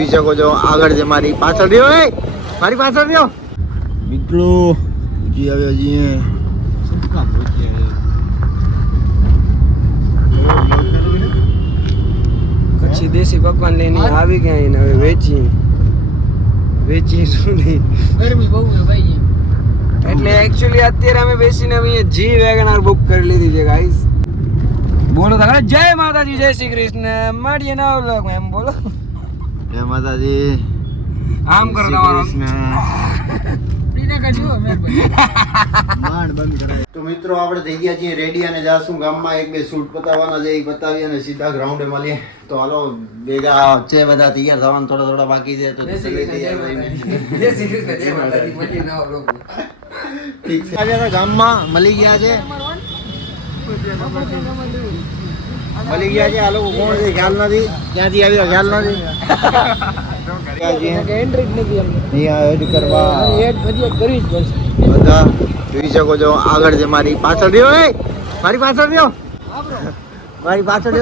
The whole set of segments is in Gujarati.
જોઈ શકો છો આગળ છે મારી પાછળ રહ્યો મારી પાછળ રહ્યો મિત્રો જી આવ્યા છીએ કચ્છી દેશી પકવાન લઈને આવી ગયા ને હવે વેચી શું નહીં ગરમી બહુ છે ભાઈ એટલે એકચ્યુઅલી અત્યારે અમે બેસીને હવે જી વેગનઆર બુક કરી લીધી છે ગાઈસ બોલો તો જય માતાજી જય શ્રી કૃષ્ણ મળીએ નવા વ્લોગમાં એમ બોલો જય માતાજી આમ કરો તમારો તો મિત્રો આપણે થઈ ગયા છીએ રેડી અને જાશું ગામમાં એક બે શૂટ પતાવવાના છે એ પતાવી અને સીધા ગ્રાઉન્ડે મળીએ તો હાલો ભેગા છે બધા તૈયાર થવાનું થોડા બાકી છે તો ઠીક છે આવ્યા ગામમાં મળી ગયા છે આ લોકો કોણ છે ખ્યાલ નથી ક્યાંથી આવ્યા ખ્યાલ નથી એડ કરવા બધા જોઈ શકો છો આગળ છે મારી પાછળ રહ્યો મારી પાછળ રહ્યો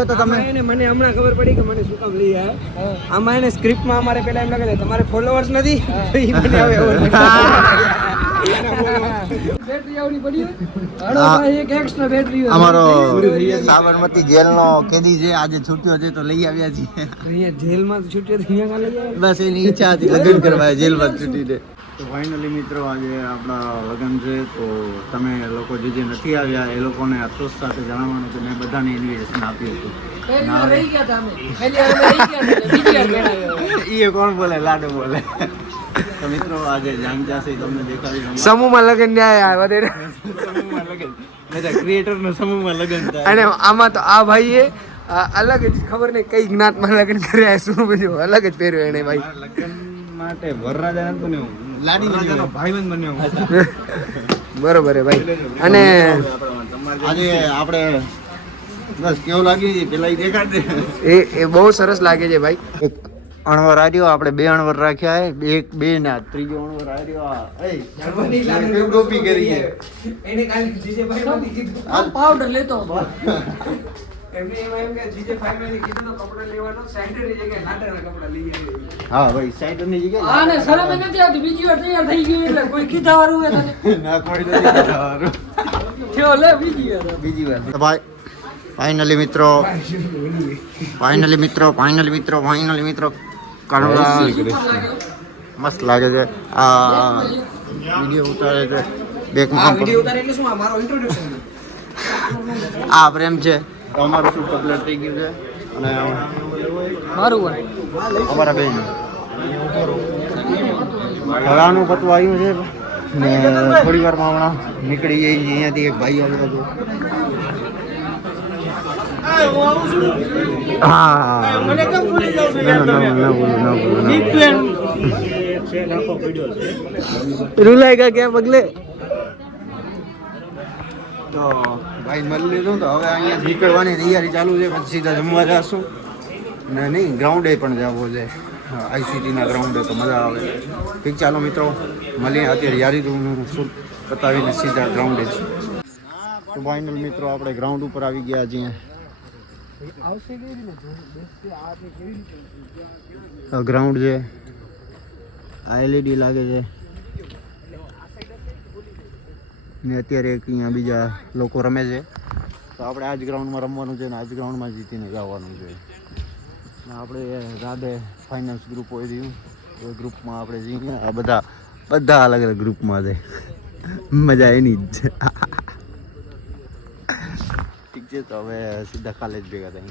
તો તમે મને હમણાં ખબર પડી કે મને શું કામ લઈ આવ્યા આમાં એને સ્ક્રિપ્ટમાં અમારે પેલા એમ લાગે છે તમારે ફોલોવર્સ નથી અમારો સાબરમતી જેલનો કેદી છે આજે છૂટ્યો છે તો લઈ આવ્યા છીએ જેલમાં છૂટ્યો બસ એની ઈચ્છા હતી લગ્ન કરવા જેલમાં છૂટીને તો ફાઇનલી મિત્રો આજે આપણા લગ્ન છે તો તમે લોકો જે નથી આવ્યા એ લોકોને અફસોસ સાથે જણાવવાનું કે મેં બધાને ઇન્વિટેશન આપ્યું હતું એ કોણ બોલે લાડુ બોલે તો મિત્રો આજે જાંગજા છે તમને દેખાડી સમૂહમાં લગ્ન ન્યાય વધે સમૂહમાં લગ્ન બધા ક્રિએટરનો સમૂહમાં લગ્ન થાય અને આમાં તો આ ભાઈએ અલગ જ ખબર નહીં કઈ જ્ઞાતમાં લગ્ન કર્યા શું બધું અલગ જ પહેર્યો એને ભાઈ લગ્ન માટે વરરાજા નથી બન્યો લાડી રાજાનો ભાઈબંધ બન્યો બરોબર હે ભાઈ અને આજે આપણે બસ કેવું લાગ્યું છે પેલા દેખાડ દે એ બહુ સરસ લાગે છે ભાઈ એક અણવર આવ્યો આપણે બે અણવર રાખ્યા હે બે ના ત્રીજો અણવર આવ્યો ગોપી કરી એને કાલે જીજે ભાઈ નોતી કીધું પાવડર લેતો એમને એમ કે જીજે ભાઈ મેં કીધું તો કપડા લેવાનો સાઈડરની જગ્યાએ લાટાના કપડા લઈ આવી હા ભાઈ સાઈડરની જગ્યાએ હા ને શરમ નથી આવતી બીજી વાર તૈયાર થઈ ગયું એટલે કોઈ કીધા વાળું હે તને ના કોઈ નથી કીધા થયો લે બીજી વાર તો ભાઈ ફાઇનલી મિત્રો કણવા મસ્ત લાગે છે આ વિડીયો ઉતારે છે બેકમાં વિડિયો ઉતારે એટલે શું આ મારો ઇન્ટ્રોડક્શન આ પ્રેમ છે અમારું શૂટ કમ્પ્લીટ થઈ ગયું છે અને મારું અમારા બેન ઘણાનું પતવા આવ્યું છે ને થોડી વારમાં હમણાં નીકળી જઈએ અહીંયાથી એક ભાઈ આવ્યો હતો રૂલાઈ કા ક્યાં પગલે તો ભાઈ મળી લીધું તો હવે અહીંયા નીકળવાની તૈયારી ચાલુ છે પછી સીધા જમવા જશું ને નહીં ગ્રાઉન્ડે પણ જવો છે આઈસીટીના ગ્રાઉન્ડે તો મજા આવે ઠીક ચાલો મિત્રો મળીએ અત્યારે યારી તો શૂટ બતાવીને સીધા ગ્રાઉન્ડે જ તો ફાઇનલ મિત્રો આપણે ગ્રાઉન્ડ ઉપર આવી ગયા છીએ ગ્રાઉન્ડ છે આ એલઈડી લાગે છે ને અત્યારે એક અહીંયા બીજા લોકો રમે છે તો આપણે આ જ ગ્રાઉન્ડમાં રમવાનું છે ને આ જ ગ્રાઉન્ડમાં જીતીને જવાનું છે ને આપણે રાધે ફાઇનાન્સ ગ્રુપ હોય રહ્યું એ ગ્રુપમાં આપણે જઈએ આ બધા અલગ અલગ ગ્રુપમાં છે મજા એની જ છે ઠીક છે તો હવે સીધા કાલે જ ભેગા થાય